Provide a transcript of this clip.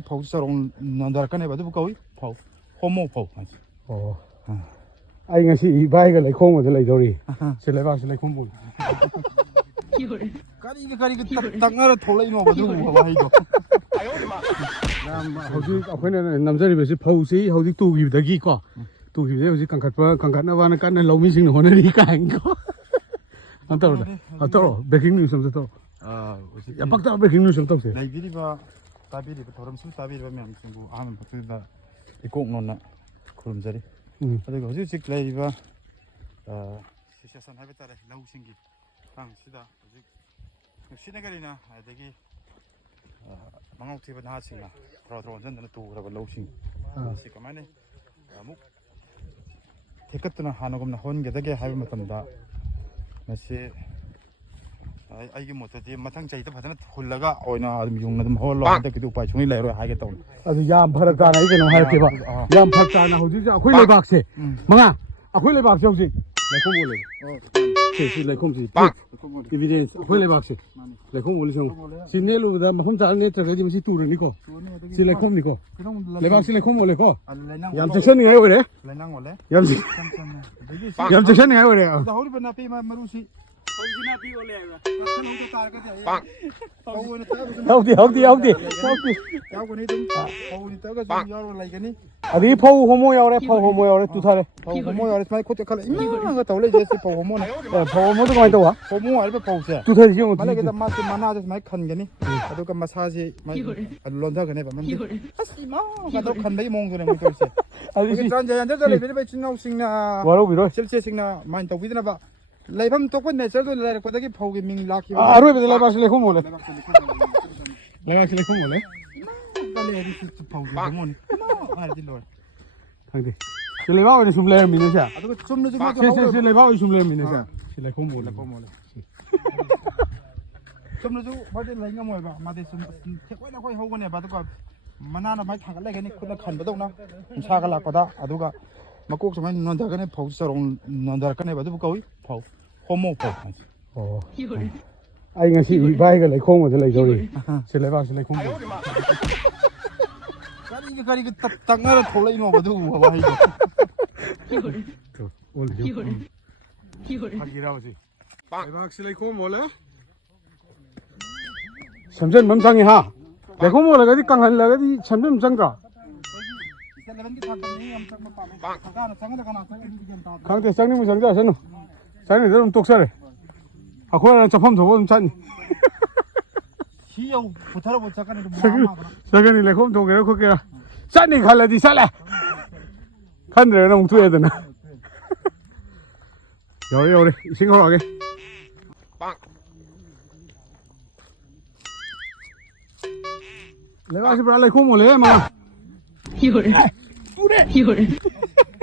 포지처럼 난다르까네 봐도 거의 포 호모 포. ai ngay si bài cái lấy khôn rồi lấy đâu đi sẽ lấy vào sẽ lấy khôn bùn 까리 땅나라 돌레이 뭐 봐도 와 이거. hầu cái này nằm ra thì phải phâu xí hầu tu gì đấy có tu gì đấy hầu càng khát nó vào nó cắn nó lâu mới sinh nó đi cảnh có anh tao breaking news xong rồi ya bắt tao breaking news xong rồi này 비리바 따비리바 더럼 술 따비리바 면 친구 아면 버티다 이꼭 놓나 그럼 자리 그리고 어제 직 레이바 시샤산 하베 따라 나우 생기 방 시다 어제 시네갈이나 되게 망옥티바 나하시나 들어 완전히 또 그러고 로싱 시까만에 목 대끝도나 하나금나 혼게 되게 할 것답니다 마치 아이게 못하지 마탕 자이도 받으나 홀라가 어이나 아좀 용나좀 홀로 한데 그도 빠이 종이 내로 하겠다 오늘 아주 얌 파르다나 이게 너무 할게 봐. 얌 파르다나 호주자 아코이 레박세. 망아. 아코이 레박세 혹시 레콤 몰래. 시 레콤지. evidence 아코이 레박세. 레콤 몰래 형. 시네로다 마홈 잘네 저게 좀 시투르니고. 시 레콤니고. 레박세 레콤 몰래고. 얌 섹션이 해요 그래? 레낭 원래 얌 섹션이 해요 그래. 나 허리 번나 피마 마루시 허리나 피 올래가 한 홍도 따르거든 빵 허우는 따고 형디 야고니 좀 허우니 따가 좀 여러 라이가니 아디 포우 호모야오래 포우 호모야오래 두타래 호모야 스마이 코트 칼 이마가 떠올래 제시 포우 호모네 포우 호모도 많이 떠와 호모 알바 포우세 두타지 형 말레게다 마스 마나도 스마이 칸게니 아두가 마사지 마이 론다가네 바만 아시마 가도 칸베이 몽도네 몽도세 아디 트란제 안데들 비르베 친나우 싱나 와로 비로 실제 싱나 마인 또 비드나 봐 레이밤 또 끝내 저도 레이르 거기 포기 밍 라키 아로에 베들 레박스 레콤 몰래 레박스 레콤 몰래 달래 에디스 포기 호모네 아디 로 상대 레바오니 숨레 미네샤 아두가 좀르 좀 세 레바오니 숨레 미네샤 레콤 몰래 좀르 좀 바데 라이가 뭐야 마데 좀 태고나 거의 하고네 바두가 만나나 많이 타갈래게니 그나 칸바도나 사가 라거다 아두가 막꼭 좀 난다가네 포지처럼 난다르까네 봐도 거의 포 호모 포. ai ngay si bài cái lấy khôn rồi lấy đâu đi sẽ lấy vào sẽ lấy khôn bùn 까리 땅나라 돌레이 뭐 봐도 와 이거. 하기라고지 레박스 lấy khôn 몰래 삼전 멈상이 하 레콤 몰래 cái căng hẳn là cái 삼전 멈상가 강대 쌍님은 상자 선우 쌍님 좀 똑사래 아 그거는 접함 더 보면 찬 시영 부타로 못 잠깐 좀 사근이 레콤 도게라 코게라 쌍님 갈라디 살래 간들 너무 투해야 되나 요래 싱거하게 빵 내가 집에 레콤 몰래 마 이거래